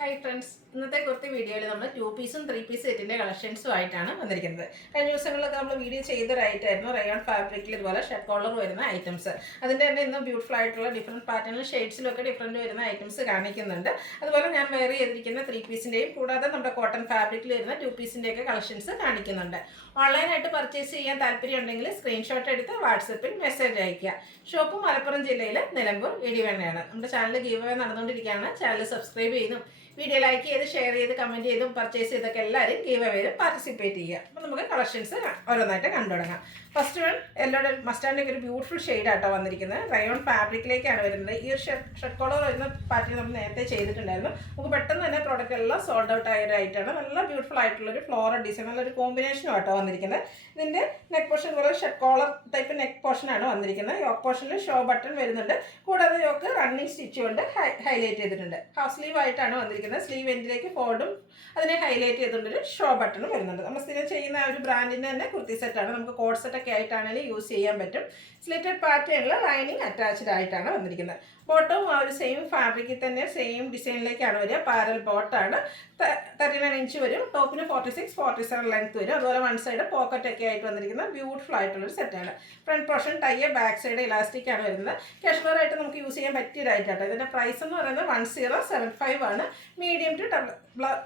Hi friends, ഇന്നത്തെ കുറച്ച് വീഡിയോയിൽ നമ്മൾ 2 പീസും 3 പീസ് സെറ്റിൻ്റെ കളക്ഷൻസും ആയിട്ടാണ് വന്നിരിക്കുന്നത്. കഴിഞ്ഞ ദിവസങ്ങളിലൊക്കെ നമ്മൾ വീഡിയോ ചെയ്തൊരായിട്ടായിരുന്നു റയോൺ ഫാബ്രിക്കിൽ ഇതുപോലെ ഷർട്ട് കോളർ വരുന്ന ഐറ്റംസ്. അതിൻ്റെ തന്നെ ഇന്ന് ബ്യൂട്ടിഫുൾ ആയിട്ടുള്ള ഡിഫറെൻറ്റ് പാറ്റേണിലും ഷെയ്ഡ്സിലൊക്കെ ഡിഫറൻറ്റ് വരുന്ന ഐറ്റംസ് കാണിക്കുന്നുണ്ട്. അതുപോലെ ഞാൻ വെയർ ചെയ്തിരിക്കുന്ന 3 പീസിൻ്റെയും കൂടാതെ നമ്മുടെ കോട്ടൺ ഫാബ്രിക്കിൽ വരുന്ന 2 പീസിൻ്റെയൊക്കെ കളക്ഷൻസ് കാണിക്കുന്നുണ്ട്. ഓൺലൈനായിട്ട് പർച്ചേസ് ചെയ്യാൻ താല്പര്യം ഉണ്ടെങ്കിൽ സ്ക്രീൻഷോട്ട് എടുത്ത് വാട്സപ്പിൽ മെസ്സേജ് അയയ്ക്കുക. ഷോപ്പ് മലപ്പുറം ജില്ലയിൽ നിലമ്പൂർ ഇടിവണ്ണയാണ്. നമ്മുടെ ചാനൽ ഗീവ് അവേ നടന്നുകൊണ്ടിരിക്കുകയാണ്. ചാനൽ സബ്സ്ക്രൈബ് ചെയ്തും വീഡിയോ ലൈക്ക് ചെയ്ത് ഷെയർ ചെയ്ത് കമൻറ്റ് ചെയ്തും പർച്ചേസ് ചെയ്തൊക്കെ എല്ലാവരും ഗീവ് അവേയിൽ പാർട്ടിസിപ്പേറ്റ് ചെയ്യുക. അപ്പോൾ നമുക്ക് കളക്ഷൻസ് ഓരോന്നായിട്ട് കണ്ടു തുടങ്ങാം. ഫസ്റ്റ് വൺ യെല്ലോയുടെ മസ്റ്റാൻഡിൻ്റെ ഒരു ബ്യൂട്ടിഫുൾ ഷെയ്ഡാട്ടോ വന്നിരിക്കുന്നത്. റയോൺ ഫാബ്രിക്കിലേക്കാണ് വരുന്നത്. ഈ ഒരു ഷർട്ട് കോളർ വരുന്ന പാറ്റേൺ നമ്മൾ നേരത്തെ ചെയ്തിട്ടുണ്ടായിരുന്നു. നമുക്ക് പെട്ടെന്ന് തന്നെ പ്രോഡക്റ്റ് എല്ലാം സോൾഡ് ഔട്ട് ആയ ഒരു ആയിട്ടാണ്. നല്ല ബ്യൂട്ടിഫുൾ ആയിട്ടുള്ളൊരു ഫ്ലോറൽ ഡിസൈൻ, നല്ലൊരു കോമ്പിനേഷനും ആട്ടോ വന്നിരിക്കുന്നത്. ഇതിൻ്റെ നെക്ക് പോർഷൻ പോലെ ഷർട്ട് കോളർ ടൈപ്പ് നെക്ക് പോർഷനാണ് വന്നിരിക്കുന്നത്. യോക്ക് പോർഷനിൽ ഷോ ബട്ടൺ വരുന്നുണ്ട്. കൂടാതെ യോക്ക് റണ്ണിങ് സ്റ്റിച്ച് കൊണ്ട് ഹൈലൈറ്റ് ചെയ്തിട്ടുണ്ട്. ഹാഫ് സ്ലീവ് ആയിട്ടാണ് വന്നിരിക്കുന്നത്. സ്ലീവ് എൻഡിലേക്ക് ഫോൾഡും അതിനെ ഹൈലൈറ്റ് ചെയ്തുകൊണ്ടൊരു ഷോ ബട്ടണും വരുന്നുണ്ട്. നമ്മൾ സ്ഥിരം ചെയ്യുന്ന ഒരു ബ്രാൻഡിൻ്റെ തന്നെ കുർത്തി സെറ്റാണ്. നമുക്ക് കോഡ് സെറ്റൊക്കെ ആയിട്ടാണെങ്കിലും യൂസ് ചെയ്യാൻ പറ്റും. സ്ലിറ്റഡ് പാറ്റേണിൽ ലൈനിങ് അറ്റാച്ച്ഡ് ആയിട്ടാണ് വന്നിരിക്കുന്നത്. ബോട്ടവും ആ ഒരു സെയിം ഫാബ്രിക്കിൽ തന്നെ സെയിം ഡിസൈനിലേക്കാണ് വരിക. പാരൽ ബോട്ടാണ്. 39 ഇഞ്ച് വരും. ടോപ്പിന് 46, 47 ലെങ്ത് വരും. അതുപോലെ വൺ സൈഡ് പോക്കറ്റൊക്കെ ആയിട്ട് വന്നിരിക്കുന്ന ബ്യൂട്ടിഫുൾ ആയിട്ടുള്ളൊരു സെറ്റാണ്. ഫ്രണ്ട് പോർഷൻ ടൈയ, ബാക്ക് സൈഡ് ഇലാസ്റ്റിക് ആണ് വരുന്നത്. കാഷ്വലായിട്ട് നമുക്ക് യൂസ് ചെയ്യാൻ പറ്റിയതായിട്ടാണ്. ഇതിൻ്റെ പ്രൈസ് എന്ന് പറയുന്നത് 1075 ആണ്. മീഡിയം ടു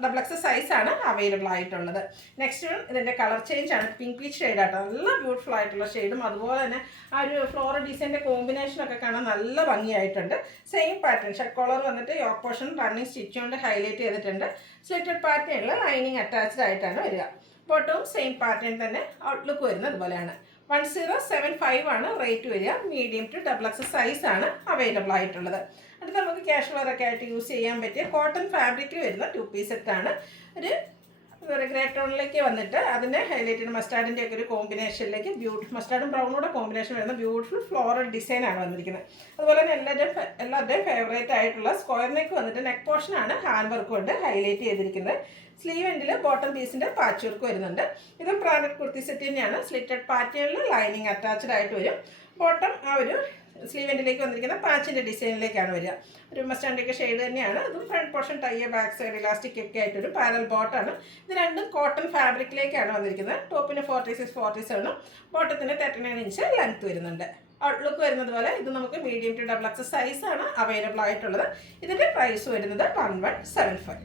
ഡബിൾ എക്സ് സൈസാണ് അവൈലബിൾ ആയിട്ടുള്ളത്. നെക്സ്റ്റ് വൺ ഇതിൻ്റെ കളർ ചേഞ്ച് ആണ്. പിങ്ക് പീച്ച് ഷെയ്ഡാട്ടോ. നല്ല ബ്യൂട്ടിഫുൾ ആയിട്ടുള്ള ഷെയ്ഡും അതുപോലെ തന്നെ ആ ഒരു ഫ്ലോറൽ ഡിസൈൻ്റെ കോമ്പിനേഷനൊക്കെ കാണാൻ നല്ല ഭംഗിയായിട്ടുണ്ട്. സെയിം പാറ്റേൺ ഷർട്ട് കോളർ വന്നിട്ട് യോക്ക് പോർഷൻ റണ്ണിങ് സ്റ്റിച്ച് കൊണ്ട് ഹൈലൈറ്റ് ചെയ്തിട്ടുണ്ട്. സ്ലിറ്റഡ് പാറ്റേണിൽ ലൈനിങ് അറ്റാച്ച്ഡ് ആയിട്ടാണ് വരിക. ബോട്ടവും സെയിം പാറ്റേൺ തന്നെ. ഔട്ട്ലുക്ക് വരുന്നത് അതുപോലെയാണ്. 1075 ആണ് റേറ്റ് വരിക. മീഡിയം ടു ഡബിൾ എക്സ് സൈസാണ് അവൈലബിൾ ആയിട്ടുള്ളത്. അടുത്ത നമുക്ക് കാഷ്വൽ ഒക്കെ ആയിട്ട് യൂസ് ചെയ്യാൻ പറ്റിയ കോട്ടൺ ഫാബ്രിക്കിൽ വരുന്ന 2 പീസ് സെറ്റാണ്. ഒരു ഗ്രേ ടോണിലേക്ക് വന്നിട്ട് അതിൻ്റെ ഹൈലൈറ്റഡ് മസ്റ്റാർഡിൻ്റെ ഒക്കെ ഒരു കോമ്പിനേഷനിലേക്ക് മസ്റ്റാർഡും ബ്രൗണൂടെ കോമ്പിനേഷൻ വരുന്ന ബ്യൂട്ടിഫുൾ ഫ്ലോറൽ ഡിസൈനാണ് വന്നിരിക്കുന്നത്. അതുപോലെ തന്നെ എല്ലാവരുടെയും ഫേവറേറ്റ് ആയിട്ടുള്ള സ്ക്വയർ നെക്ക് വന്നിട്ട് നെക്ക് പോർഷനാണ് ഹാൻഡ് വർക്ക് കൊണ്ട് ഹൈലൈറ്റ് ചെയ്തിരിക്കുന്നത്. സ്ലീവ് എൻഡിൽ ബോട്ടം പീസിൻ്റെ പാച്ച് വർക്ക് വരുന്നുണ്ട്. ഇതും ബ്രാൻഡഡ് കുർത്തി സെറ്റ് തന്നെയാണ്. സ്ലിറ്റഡ് പാറ്റേണിൽ ലൈനിങ് അറ്റാച്ച്ഡ് ആയിട്ട് വരും. ബോട്ടം ആ ഒരു സ്ലീവ് എൻഡിലേക്ക് വന്നിരിക്കുന്ന പാച്ചിൻ്റെ ഡിസൈനിലേക്കാണ് വരിക. ഒരു മസ്റ്റാൻഡിൻ്റെ ഷെയ്ഡ് തന്നെയാണ്. അതും ഫ്രണ്ട് പോർഷൻ ടൈയ, ബാക്ക് സൈഡ് ഇലാസ്റ്റിക് ഒക്കെ ആയിട്ടൊരു പാരൽ ബോട്ടാണ്. ഇത് രണ്ടും കോട്ടൺ ഫാബ്രിക്കിലേക്കാണ് വന്നിരിക്കുന്നത്. ടോപ്പിന് 46, 47, ബോട്ടത്തിന് 39 ഇഞ്ച് ലെങ്ത് വരുന്നുണ്ട്. ഔട്ട്ലുക്ക് വരുന്നത് പോലെ ഇത് നമുക്ക് മീഡിയം ടു ഡബിൾ എക്സ് സൈസാണ് അവൈലബിൾ ആയിട്ടുള്ളത്. ഇതിൻ്റെ പ്രൈസ് വരുന്നത് 1175.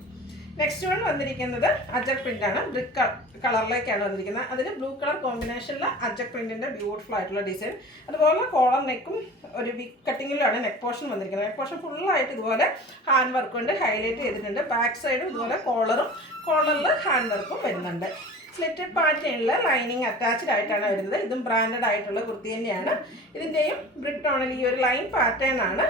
നെക്സ്റ്റ് വൺ വന്നിരിക്കുന്നത് അജക് പ്രിൻ്റ് ആണ്. ബ്രിക്ക് കളറിലേക്കാണ് വന്നിരിക്കുന്നത്. അതിന് ബ്ലൂ കളർ കോമ്പിനേഷനിൽ അജക് പ്രിൻറ്റിൻ്റെ ബ്യൂട്ടിഫുൾ ആയിട്ടുള്ള ഡിസൈൻ. അതുപോലെ കോളർ നെക്കും ഒരു വിക്ക് കട്ടിങ്ങിലാണ് നെക്ക് പോർഷൻ വന്നിരിക്കുന്നത്. നെക്ക് പോർഷൻ ഫുള്ളായിട്ട് ഇതുപോലെ ഹാൻഡ് വർക്ക് കൊണ്ട് ഹൈലൈറ്റ് ചെയ്തിട്ടുണ്ട്. ബാക്ക് സൈഡും ഇതുപോലെ കോളറിൽ ഹാൻഡ് വർക്കും വരുന്നുണ്ട്. സ്ലിറ്റഡ് പാറ്റേണിൽ ലൈനിങ് അറ്റാച്ച്ഡ് ആയിട്ടാണ് വരുന്നത്. ഇതും ബ്രാൻഡഡ് ആയിട്ടുള്ള കുർത്തി തന്നെയാണ്. ഇതിൻ്റെയും ബ്രിക്ക് ടോണിൽ ഈ ഒരു ലൈൻ പാറ്റേൺ ആണ്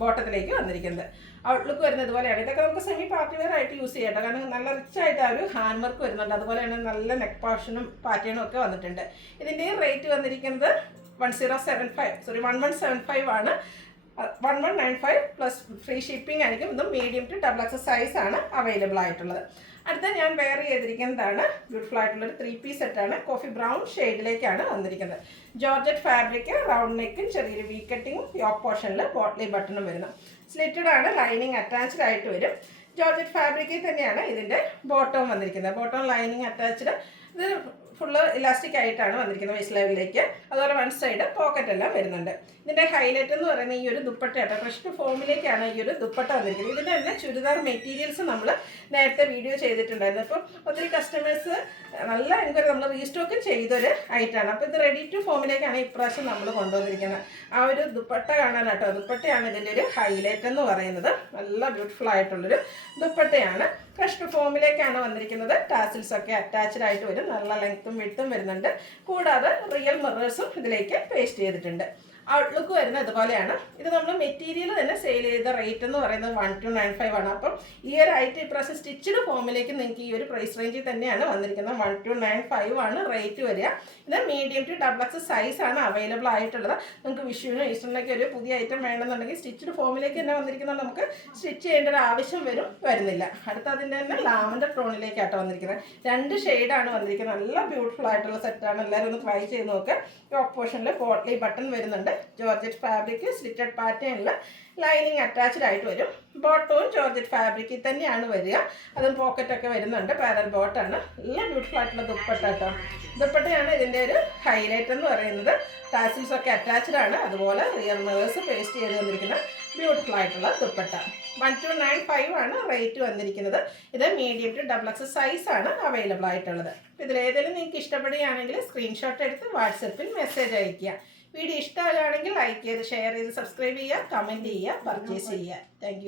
ബോട്ടത്തിലേക്ക് വന്നിരിക്കുന്നത്. ഔട്ട്ലുക്ക് വരുന്നത് ഇതുപോലെയാണ്. ഇതൊക്കെ നമുക്ക് സെമി പാർട്ടി വെയർ ആയിട്ട് യൂസ് ചെയ്യാം. കാരണം നല്ല റിച്ച് ആയിട്ട് ആ ഒരു ഹാൻഡ് വർക്ക് വരുന്നുണ്ട്. അതുപോലെ തന്നെ നല്ല നെക്ക് പോർഷനും പാറ്റേണും ഒക്കെ വന്നിട്ടുണ്ട്. ഇതിൻ്റെ റേറ്റ് വന്നിരിക്കുന്നത് 1175 ആണ്. 1195 പ്ലസ് ഫ്രീ ഷിപ്പിംഗ് ആയിരിക്കും. ഇതും മീഡിയം ടു ഡബിൾ എക്സ് സൈസാണ് അവൈലബിൾ ആയിട്ടുള്ളത്. അടുത്ത ഞാൻ വെയർ ചെയ്തിരിക്കുന്നതാണ് ബ്യൂട്ടിഫുൾ ആയിട്ടുള്ളൊരു 3 പീസ് സെറ്റാണ്. കോഫി ബ്രൗൺ ഷെയ്ഡിലേക്കാണ് വന്നിരിക്കുന്നത്. ജോർജറ്റ് ഫാബ്രിക്, റൗണ്ട് നെക്കും ചെറിയൊരു വി കട്ടിങ്ങും യോക്ക് പോർഷനിൽ പോട്ട്ലി ബട്ടണും വരുന്നു. സ്ലിറ്റഡ് ആണ്. ലൈനിങ് അറ്റാച്ച്ഡ് ആയിട്ട് വരും. ജോർജറ്റ് ഫാബ്രിക്കിൽ തന്നെയാണ് ഇതിൻ്റെ ബോട്ടം വന്നിരിക്കുന്നത്. Bottom lining attached. ഇത് ഫുള്ള് ഇലാസ്റ്റിക് ആയിട്ടാണ് വന്നിരിക്കുന്നത് വേസ്റ്റ് ലെവലിലേക്ക്. അതുപോലെ വൺ സൈഡ് പോക്കറ്റ് എല്ലാം വരുന്നുണ്ട്. ഇതിൻ്റെ ഹൈലൈറ്റ് എന്ന് പറയുന്നത് ഈ ഒരു ദുപ്പട്ടയാട്ടോ. ക്രഷ്ഡ് ഫോമിലേക്കാണ് ഈ ഒരു ദുപ്പട്ട വന്നിരിക്കുന്നത്. ഇതിൻ്റെ തന്നെ ചുരിദാർ മെറ്റീരിയൽസ് നമ്മൾ നേരത്തെ വീഡിയോ ചെയ്തിട്ടുണ്ടായിരുന്നു. അപ്പോൾ ഒത്തിരി കസ്റ്റമേഴ്സ് നല്ല എൻക്വയറി നമ്മൾ റീസ്റ്റോക്ക് ചെയ്തൊരു ഐറ്റമാണ്. അപ്പോൾ ഇത് റെഡി ടു ഫോമിലേക്കാണ് ഇപ്രാവശ്യം നമ്മൾ കൊണ്ടുവന്നിരിക്കുന്നത്. ആ ഒരു ദുപ്പട്ട കാണാനാട്ടോ. ദുപ്പട്ടയാണ് ഇതിൻ്റെ ഒരു ഹൈലൈറ്റ് എന്ന് പറയുന്നത്. നല്ല ബ്യൂട്ടിഫുൾ ആയിട്ടുള്ളൊരു ദുപ്പട്ടയാണ്. ക്രഷ്ഡ് ഫോമിലേക്കാണ് വന്നിരിക്കുന്നത്. ടാസിൽസ് ഒക്കെ അറ്റാച്ച്ഡ് ആയിട്ട് വരും. നല്ല ലെങ്ത്തും വിഡ്ത്തും വരുന്നുണ്ട്. കൂടാതെ റിയൽ മിറേഴ്സും ഇതിലേക്ക് പേസ്റ്റ് ചെയ്തിട്ടുണ്ട്. ഔട്ട്ലുക്ക് വരുന്നത് ഇതുപോലെയാണ്. ഇത് നമ്മൾ മെറ്റീരിയൽ തന്നെ സെയിൽ ചെയ്ത റേറ്റ് എന്ന് പറയുന്നത് 1295 ആണ്. അപ്പം ഈ ഒരു ഐറ്റം ഇപ്രാവശ്യം സ്റ്റിച്ചഡ് ഫോമിലേക്ക് നിങ്ങൾക്ക് ഈ ഒരു പ്രൈസ് റേഞ്ചിൽ തന്നെയാണ് വന്നിരിക്കുന്നത്. 1295 ആണ് റേറ്റ് വരിക. ഇത് മീഡിയം ടു ഡബിൾ എക്സ് സൈസാണ് അവൈലബിൾ ആയിട്ടുള്ളത്. നമുക്ക് വിഷുവിനും ഈസ്റ്ററിനൊക്കെ ഒരു പുതിയ ഐറ്റം വേണമെന്നുണ്ടെങ്കിൽ സ്റ്റിച്ചഡ് ഫോമിലേക്ക് തന്നെ വന്നിരിക്കുന്നത്. നമുക്ക് സ്റ്റിച്ച് ചെയ്യേണ്ട ഒരു ആവശ്യം വരുന്നില്ല. അടുത്ത അതിൻ്റെ തന്നെ ലാവൻഡർ ടോണിലേക്കാട്ടോ വന്നിരിക്കുന്നത്. 2 ഷെയ്ഡാണ് വന്നിരിക്കുന്നത്. നല്ല ബ്യൂട്ടിഫുൾ ആയിട്ടുള്ള സെറ്റാണ്. എല്ലാവരും ഒന്ന് ട്രൈ ചെയ്ത് നോക്കുക. ടോപ്പ് പോർഷനിൽ പോട്ട്ലി ബട്ടൺ വരുന്നുണ്ട്. ജോർജറ്റ് ഫാബ്രിക് സ്ലിറ്റഡ് പാറ്റേണിൽ ലൈനിങ് അറ്റാച്ച്ഡ് ആയിട്ട് വരും. ബോട്ടവും ജോർജറ്റ് ഫാബ്രിക്കിൽ തന്നെയാണ് വരിക. അതും പോക്കറ്റൊക്കെ വരുന്നുണ്ട്. പാരൽ ബോട്ടാണ്. നല്ല ബ്യൂട്ടിഫുൾ ആയിട്ടുള്ള ദുപ്പട്ട കേട്ടോ. ദുപ്പട്ടയാണ് ഇതിൻ്റെ ഒരു ഹൈലൈറ്റ് എന്ന് പറയുന്നത്. ടാസിൽസ് ഒക്കെ അറ്റാച്ച്ഡ് ആണ്. അതുപോലെ റിയർ മിറേഴ്സ് പേസ്റ്റ് ചെയ്ത് വന്നിരിക്കുന്ന ബ്യൂട്ടിഫുൾ ആയിട്ടുള്ള ദുപ്പട്ട. 1295 ആണ് റേറ്റ് വന്നിരിക്കുന്നത്. ഇത് മീഡിയം ടു XXL സൈസാണ് അവൈലബിൾ ആയിട്ടുള്ളത്. ഇതിലേതെങ്കിലും നിങ്ങൾക്ക് ഇഷ്ടപ്പെടുകയാണെങ്കിൽ സ്ക്രീൻഷോട്ട് എടുത്ത് വാട്സപ്പിൽ മെസ്സേജ് അയയ്ക്കുക. വീഡിയോ ഇഷ്ടമാണെങ്കിൽ ലൈക്ക് ചെയ്ത് ഷെയർ ചെയ്ത് സബ്സ്ക്രൈബ് ചെയ്യുക, കമൻറ്റ് ചെയ്യുക, പർച്ചേസ് ചെയ്യുക. താങ്ക്